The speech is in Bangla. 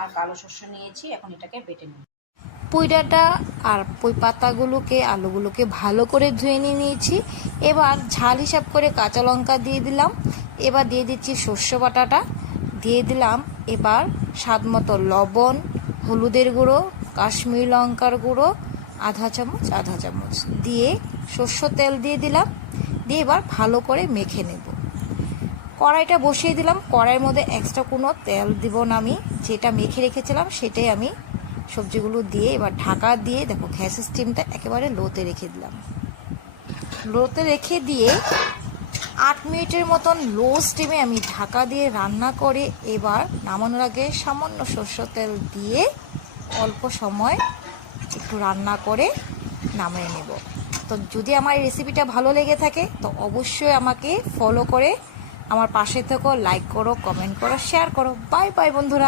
আর কালো শস্য নিয়েছি, এখন এটাকে বেটে নিই। পুঁই ডাঁটা আর পুঁই পাতাগুলোকে আলুগুলোকে ভালো করে ধুয়ে নিয়েছি। এবার ঝাল হিসাব করে কাঁচা লঙ্কা দিয়ে দিলাম। এবার দিয়ে দিচ্ছি শস্য বাটাটা, দিয়ে দিলাম এবার স্বাদ মতো লবণ, হলুদের গুঁড়ো, কাশ্মীরি লঙ্কার গুঁড়ো আধা চামচ দিয়ে সর্ষে তেল দিয়ে দিলাম। দিয়ে এবার ভালো করে মেখে নেব। কড়াইটা বসিয়ে দিলাম। কড়াইয়ের মধ্যে এক্সট্রা কোনো তেল দিব না, আমি যেটা মেখে রেখেছিলাম সেটাই আমি সবজিগুলো দিয়ে এবার ঢাকা দিয়ে দেখো গ্যাসের স্টিমটা একেবারে লোতে রেখে দিলাম। লোতে রেখে দিয়ে 8 মিনিটের মতন লো স্টিমে আমি ঢাকা দিয়ে রান্না করে এবার নামানোর আগে সামান্য সরষের তেল দিয়ে অল্প সময় একটু রান্না করে নামিয়ে নেব। তো যদি আমার এই রেসিপিটা ভালো লেগে থাকে তো অবশ্যই আমাকে ফলো করে আমার পাশে থেকো, লাইক করো, কমেন্ট করো, শেয়ার করো। বাই বাই বন্ধুরা।